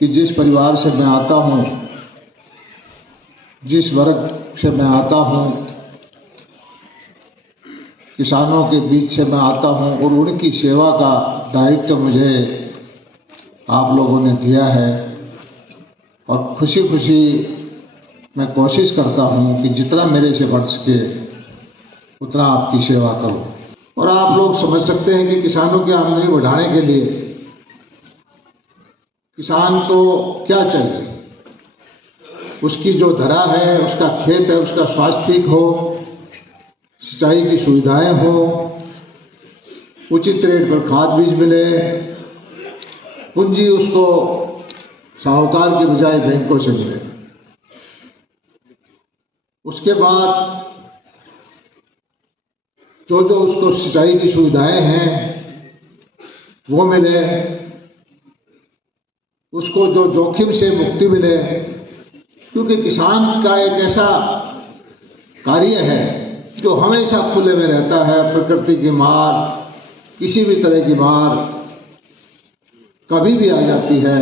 कि जिस परिवार से मैं आता हूँ, जिस वर्ग से मैं आता हूँ, किसानों के बीच से मैं आता हूँ और उनकी सेवा का दायित्व मुझे आप लोगों ने दिया है और खुशी खुशी मैं कोशिश करता हूँ कि जितना मेरे से बढ़ सके उतना आपकी सेवा करूँ। और आप लोग समझ सकते हैं कि किसानों की आमदनी बढ़ाने के लिए किसान को क्या चाहिए। उसकी जो धरा है, उसका खेत है, उसका स्वास्थ्य ठीक हो, सिंचाई की सुविधाएं हो, उचित रेट पर खाद बीज मिले, पूंजी उसको साहूकार के बजाय बैंकों से मिले। उसके बाद जो जो उसको सिंचाई की सुविधाएं हैं वो मिले, उसको जो जोखिम से मुक्ति मिले, क्योंकि किसान का एक ऐसा कार्य है जो हमेशा खुले में रहता है। प्रकृति की मार, किसी भी तरह की मार कभी भी आ जाती है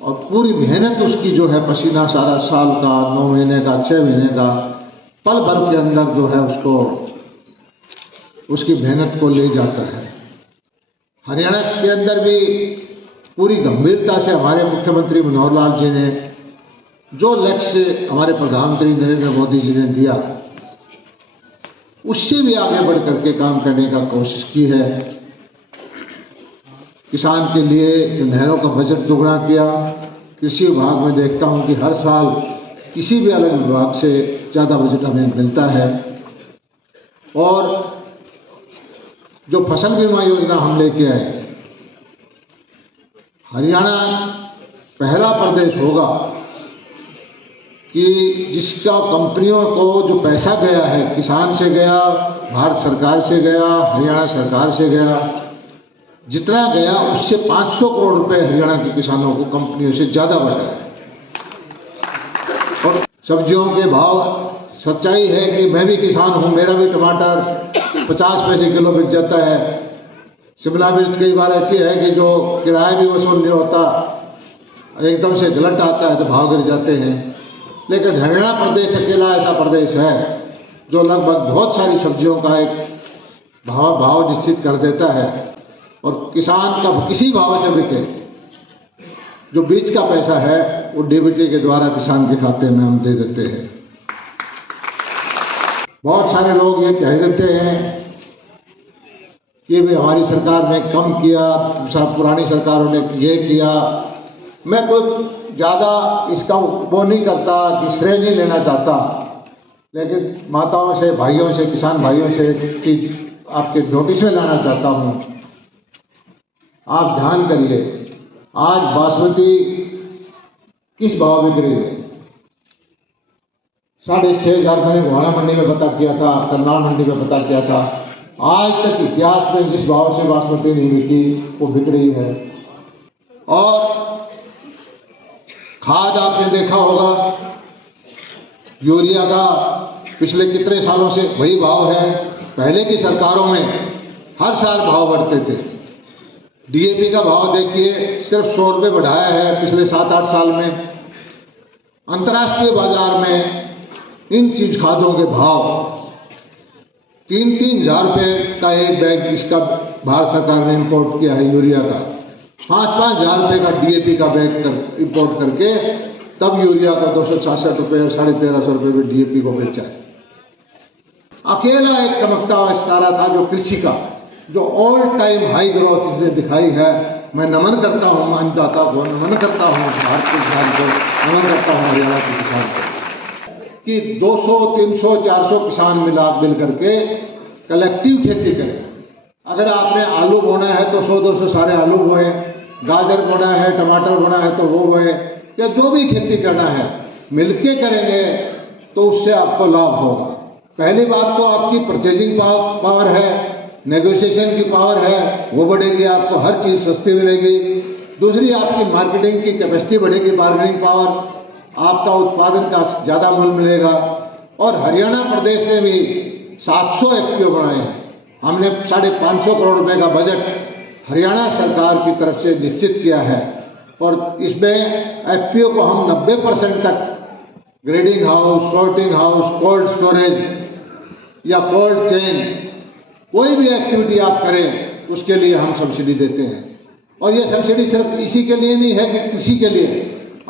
और पूरी मेहनत उसकी जो है, पसीना सारा साल का, 9 महीने का, 6 महीने का, पल भर के अंदर जो है उसको उसकी मेहनत को ले जाता है। हरियाणा के अंदर भी पूरी गंभीरता से हमारे मुख्यमंत्री मनोहर लाल जी ने जो लक्ष्य हमारे प्रधानमंत्री नरेंद्र मोदी जी ने दिया, उससे भी आगे बढ़ करके काम करने का कोशिश की है। किसान के लिए नहरों का बजट दोगुना किया। कृषि विभाग में देखता हूं कि हर साल किसी भी अलग विभाग से ज़्यादा बजट हमें मिलता है। और जो फसल बीमा योजना हम लेके आए, हरियाणा पहला प्रदेश होगा कि जिसका कंपनियों को जो पैसा गया है, किसान से गया, भारत सरकार से गया, हरियाणा सरकार से गया, जितना गया उससे 500 करोड़ रुपए हरियाणा के किसानों को कंपनियों से ज्यादा बढ़ा है। और सब्जियों के भाव, सच्चाई है कि मैं भी किसान हूं, मेरा भी टमाटर 50 पैसे किलो बिक जाता है। शिमला मिर्च कई बार ऐसी है कि जो किराया भी वसूल नहीं होता, एकदम से गलत आता है तो भाव गिर जाते हैं। लेकिन हरियाणा प्रदेश अकेला ऐसा प्रदेश है जो लगभग बहुत सारी सब्जियों का एक भाव निश्चित कर देता है और किसान का किसी भाव से बिके, जो बीज का पैसा है वो डीबीटी के द्वारा किसान के खाते में हम दे देते हैं। बहुत सारे लोग ये कह देते हैं कि भी हमारी सरकार ने कम किया, पुरानी सरकारों ने ये किया। मैं कोई ज़्यादा इसका वो नहीं करता कि श्रेय नहीं लेना चाहता, लेकिन माताओं से, भाइयों से, किसान भाइयों से चीज आपके नोटिस में लाना चाहता हूँ। आप ध्यान करिए, आज बासमती किस भाव बिक रही है? 6,500 मैंने गोहाना मंडी में पता किया था, करनाल मंडी में पता किया था। आज तक इतिहास में जिस भाव से बासमती नहीं बिकी वो बिक रही है। और खाद आपने देखा होगा, यूरिया का पिछले कितने सालों से वही भाव है। पहले की सरकारों में हर साल भाव बढ़ते थे। डीएपी का भाव देखिए, सिर्फ 100 रुपये बढ़ाया है पिछले 7-8 साल में। अंतर्राष्ट्रीय बाजार में इन चीज खादों के भाव 3-3 हजार रुपये का एक बैग इसका भारत सरकार ने इंपोर्ट किया है। यूरिया का 5-5 हजार रुपये का डीएपी का बैग इंपोर्ट करके तब यूरिया का 266 रुपये और 1350 रुपये में डीएपी को बेचा है। अकेला एक चमकता हुआ सितारा था जो कृषि का, जो ऑल टाइम हाई ग्रोथ इसने दिखाई है। मैं नमन करता हूँ अन्नदाता को, नमन करता हूँ भारत के किसान को, नमन करता हूँ हरियाणा के किसान को कि 200, 300, 400 किसान मिल करके कलेक्टिव खेती करें। अगर आपने आलू बोना है तो 100-200 सारे आलू बोए, गाजर बोना है, टमाटर बोना है तो वो बोए, या जो भी खेती करना है मिलके करेंगे तो उससे आपको लाभ होगा। पहली बात तो आपकी परचेजिंग पावर है, नेगोशिएशन की पावर है, वो बढ़ेगी, आपको हर चीज सस्ती मिलेगी। दूसरी आपकी मार्केटिंग की कैपेसिटी बढ़ेगी, बार्गेनिंग पावर, आपका उत्पादन का ज्यादा मूल्य मिलेगा। और हरियाणा प्रदेश ने भी 700 एफपीओ बनाए हैं। हमने 550 करोड़ रुपए का बजट हरियाणा सरकार की तरफ से निश्चित किया है और इसमें एफपीओ को हम 90% तक grading house, sorting house, cold storage या कोल्ड चेन, कोई भी एक्टिविटी आप करें उसके लिए हम सब्सिडी देते हैं। और ये सब्सिडी सिर्फ इसी के लिए नहीं है कि किसी के लिए,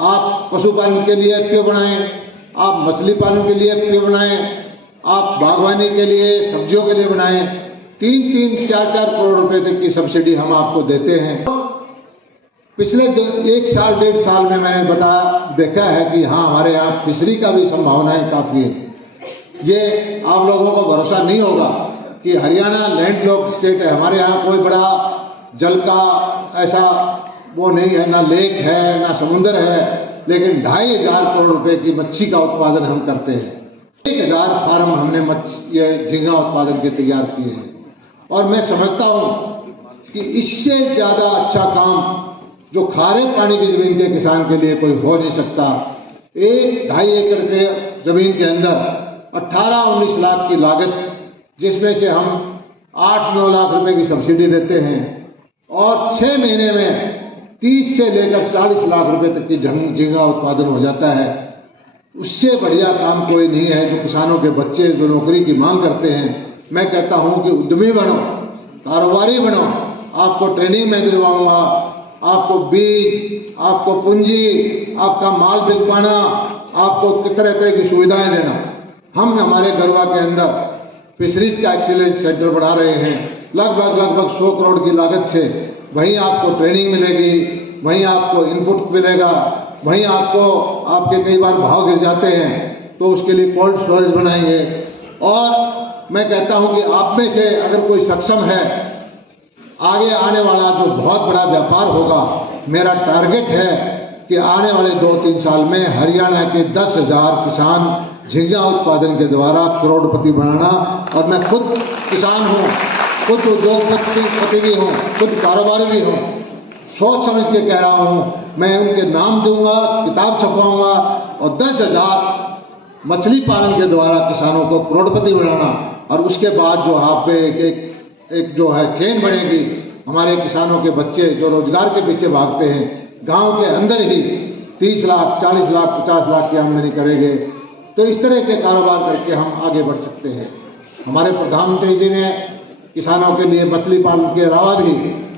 आप पशुपालन के लिए एफपीओ बनाएं, आप मछली पालन के लिए एफपीओ बनाएं, आप बागवानी के लिए, सब्जियों के लिए बनाएं, 3-3, 4-4 करोड़ रुपए तक की सब्सिडी हम आपको देते हैं। पिछले 1 साल 1.5 साल में मैंने देखा है कि हाँ, हमारे यहाँ फिशरी का भी संभावनाएं काफ़ी है। ये आप लोगों को भरोसा नहीं होगा कि हरियाणा लैंडलॉक्ड स्टेट है, हमारे यहाँ कोई बड़ा जल का ऐसा वो नहीं है, ना लेक है ना समुद्र है, लेकिन 2,500 करोड़ रुपए की मच्छी का उत्पादन हम करते हैं। 1,000 फार्म हमने ये झींगा उत्पादन के तैयार किए हैं। और मैं समझता हूँ कि इससे ज़्यादा अच्छा काम जो खारे पानी की जमीन के किसान के लिए कोई हो नहीं सकता। 1-2.5 एकड़ के जमीन के अंदर 18-19 लाख की लागत, जिसमें से हम 8-9 लाख रुपए की सब्सिडी देते हैं और 6 महीने में 30 से लेकर 40 लाख रुपए तक की झींगा उत्पादन हो जाता है। उससे बढ़िया काम कोई नहीं है। जो किसानों के बच्चे जो नौकरी की मांग करते हैं, मैं कहता हूं कि उद्यमी बनो, कारोबारी बनो। आपको ट्रेनिंग में दिलवाऊंगा, आपको बीज, आपको पूंजी, आपका माल भिजवाना, आपको तरह तरह की सुविधाएं देना। हम हमारे गरवा के अंदर फिशरीज का एक्सीलेंस सेंटर बढ़ा रहे हैं, लगभग 100 करोड़ की लागत से। वहीं आपको ट्रेनिंग मिलेगी, वहीं आपको इनपुट मिलेगा, वहीं आपको आपके कई बार भाव गिर जाते हैं तो उसके लिए कोल्ड स्टोरेज बनाएंगे। और मैं कहता हूं कि आप में से अगर कोई सक्षम है, आगे आने वाला जो बहुत बड़ा व्यापार होगा, मेरा टारगेट है कि आने वाले 2-3 साल में हरियाणा के 10,000 किसान झींगा उत्पादन के द्वारा करोड़पति बनाना। और मैं खुद किसान हूँ, खुद उद्योगपति भी हूँ, खुद कारोबारी भी हूँ, सोच समझ के कह रहा हूँ। मैं उनके नाम दूंगा, किताब छपवाऊंगा और 10,000 मछली पालन के द्वारा किसानों को करोड़पति बनाना। और उसके बाद जो आप पे एक जो है चेन बनेगी, हमारे किसानों के बच्चे जो रोजगार के पीछे भागते हैं, गांव के अंदर ही 30 लाख, 40 लाख, 50 लाख की आमदनी करेंगे। तो इस तरह के कारोबार करके हम आगे बढ़ सकते हैं। हमारे प्रधानमंत्री जी ने किसानों के लिए मछली पालन के अलावा भी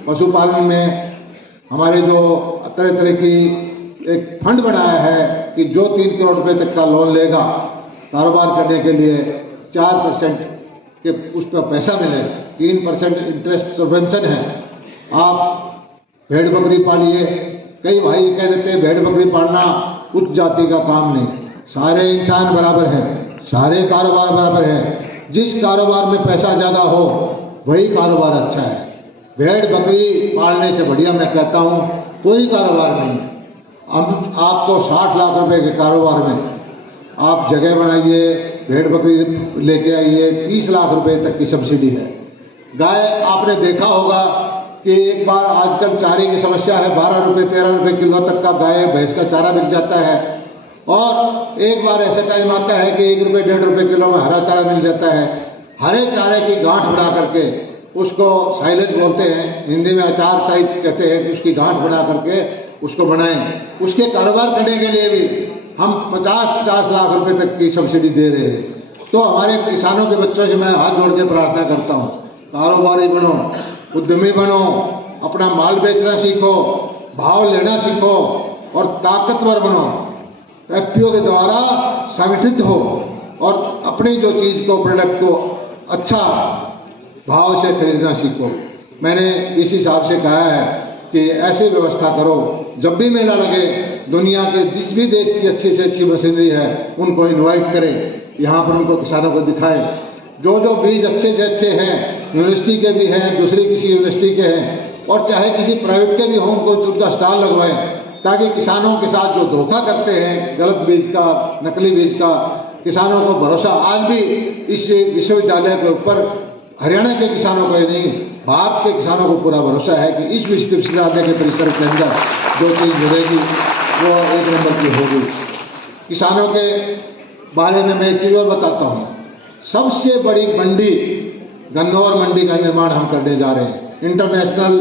पशुपालन में हमारे जो तरह तरह की एक फंड बनाया है कि जो 3 करोड़ रुपए तक का लोन लेगा कारोबार करने के लिए, 4% के उस पर पैसा मिलेगा, 3% इंटरेस्ट सब्वेंशन है। आप भेड़ बकरी पालिए। कई भाई कह देते हैं भेड़ बकरी पालना उच्च जाति का काम नहीं है। सारे इंसान बराबर हैं, सारे कारोबार बराबर हैं। जिस कारोबार में पैसा ज़्यादा हो वही कारोबार अच्छा है। भेड़ बकरी पालने से बढ़िया मैं कहता हूँ कोई कारोबार नहीं है। अब आपको 60 लाख रुपए के कारोबार में आप जगह बनाइए, भेड़ बकरी लेके आइए, 30 लाख रुपए तक की सब्सिडी है। गाय आपने देखा होगा कि एक बार आजकल चारे की समस्या है, 12 रुपए 13 रुपए किलो तक का गाय भैंस का चारा बिक जाता है। और एक बार ऐसा टाइम आता है कि 1 रुपए 1.5 रुपए किलो में हरा चारा मिल जाता है। हरे चारे की गांठ बना करके, उसको साइलेज बोलते हैं, हिंदी में अचार टाइप कहते हैं, कि उसकी गांठ बना करके उसको बनाएं। उसके कारोबार करने के लिए भी हम 50-50 लाख रुपए तक की सब्सिडी दे रहे हैं। तो हमारे किसानों के बच्चों से मैं हाथ जोड़ के प्रार्थना करता हूँ, कारोबारी बनो, उद्यमी बनो, अपना माल बेचना सीखो, भाव लेना सीखो और ताकतवर बनो। एफपीओ के द्वारा संगठित हो और अपनी जो चीज़ को, प्रोडक्ट को अच्छा भाव से खरीदना सीखो। मैंने इस हिसाब से कहा है कि ऐसी व्यवस्था करो, जब भी मेला लगे दुनिया के जिस भी देश की अच्छी से अच्छी मशीनरी है उनको इनवाइट करें, यहाँ पर उनको किसानों को दिखाएं। जो जो बीज अच्छे से अच्छे हैं, यूनिवर्सिटी के भी हैं, दूसरी किसी यूनिवर्सिटी के हैं और चाहे किसी प्राइवेट के भी हों, उनका स्टॉल लगवाएं, ताकि किसानों के साथ जो धोखा करते हैं गलत बीज का, नकली बीज का, किसानों को भरोसा आज भी इस विश्वविद्यालय के ऊपर हरियाणा के किसानों को ही नहीं, भारत के किसानों को पूरा भरोसा है कि इस विश्वविद्यालय के परिसर के अंदर जो चीज़ जुड़ेगी वो 1 नंबर की होगी। किसानों के बारे में मैं एक चीज़ और बताता हूँ। सबसे बड़ी मंडी, गन्नौर मंडी का निर्माण हम करने जा रहे हैं, इंटरनेशनल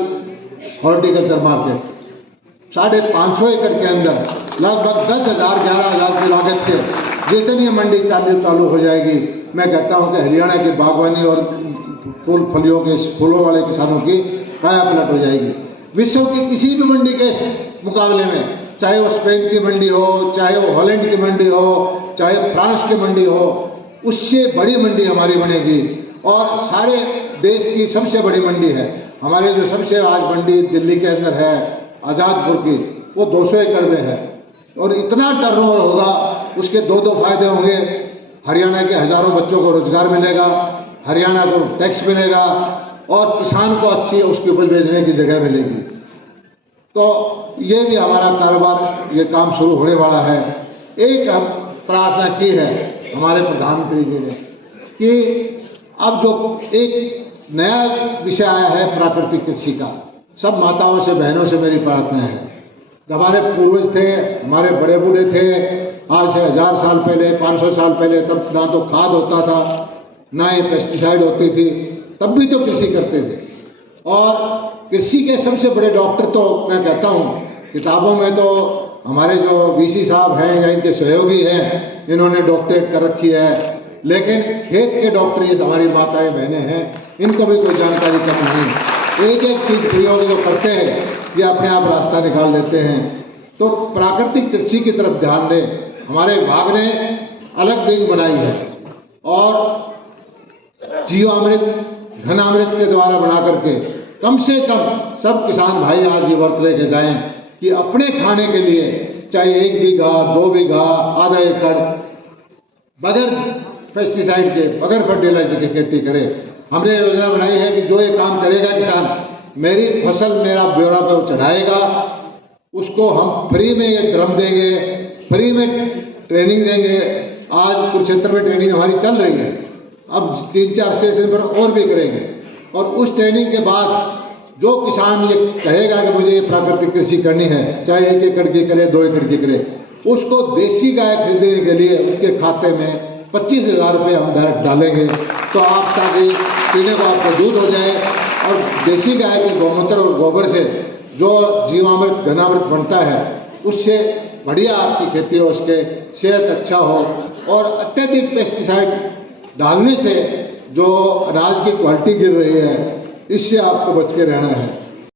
हॉर्टिकल्चर मार्केट। 550 एकड़ के अंदर लगभग 10,000 11,000 की लागत से जितनी ये मंडी चालू हो जाएगी, मैं कहता हूं कि हरियाणा की बागवानी और फूलों वाले किसानों की काया पलट हो जाएगी। विश्व की किसी भी मंडी के मुकाबले में, चाहे वो स्पेन की मंडी हो, चाहे वो हॉलैंड की मंडी हो, चाहे फ्रांस की मंडी हो, उससे बड़ी मंडी हमारी बनेगी। और सारे देश की सबसे बड़ी मंडी है हमारे, जो सबसे आज मंडी दिल्ली के अंदर है आज़ादपुर की, वो 200 एकड़ में है और इतना टर्नओवर होगा, उसके दो फायदे होंगे। हरियाणा के हजारों बच्चों को रोजगार मिलेगा, हरियाणा को टैक्स मिलेगा और किसान को अच्छी उसकी उपज बेचने की जगह मिलेगी। तो ये भी हमारा कारोबार, ये काम शुरू होने वाला है। एक हम प्रार्थना की है हमारे प्रधानमंत्री जी ने कि अब जो एक नया विषय आया है प्राकृतिक कृषि का, सब माताओं से बहनों से मेरी प्रार्थना है। हमारे पूर्वज थे, हमारे बड़े बूढ़े थे, आज से 1000 साल पहले, 500 साल पहले, तब ना तो खाद होता था, ना ये पेस्टिसाइड होती थी, तब भी तो कृषि करते थे। और कृषि के सबसे बड़े डॉक्टर तो मैं कहता हूँ, किताबों में तो हमारे जो वीसी साहब हैं या इनके सहयोगी हैं, इन्होंने डॉक्टरेट कर रखी है, लेकिन खेत के डॉक्टर ये हमारी माताएं बहनें हैं, इनको भी कोई जानकारी कम नहीं। एक एक चीज प्रयोग जो करते हैं ये अपने आप रास्ता निकाल लेते हैं। तो प्राकृतिक कृषि की तरफ ध्यान दें। हमारे विभाग ने अलग विंग बनाई है और जीवामृत, घनामृत के द्वारा बना करके कम से कम सब किसान भाई आज ये वर्त लेके जाएं कि अपने खाने के लिए चाहे 1 बीघा, 2 बीघा, आधा एकड़ बगैर पेस्टिसाइड के, बगैर फर्टिलाइजर के खेती करे। हमने योजना बनाई है कि जो ये काम करेगा किसान, मेरी फसल मेरा ब्यौरा पे चढ़ाएगा, उसको हम फ्री में ये ड्रम देंगे, फ्री में ट्रेनिंग देंगे। आज कुरुक्षेत्र में ट्रेनिंग हमारी चल रही है, अब 3-4 स्टेशन पर और भी करेंगे। और उस ट्रेनिंग के बाद जो किसान ये कहेगा कि मुझे ये प्राकृतिक कृषि करनी है, चाहे 1 एकड़ की करे, 2 एकड़ की करे, उसको देसी गाय खरीदने के लिए उसके खाते में 25,000 रुपये हम डायरेक्ट डालेंगे। तो आप ताकि पीने को आपको दूध हो जाए और देसी गाय के गौमूत्र और गोबर से जो जीवामृत, घनामृत बनता है, उससे बढ़िया आपकी खेती हो, उसके सेहत अच्छा हो। और अत्यधिक पेस्टिसाइड डालने से जो अनाज की क्वालिटी गिर रही है, इससे आपको बच के रहना है।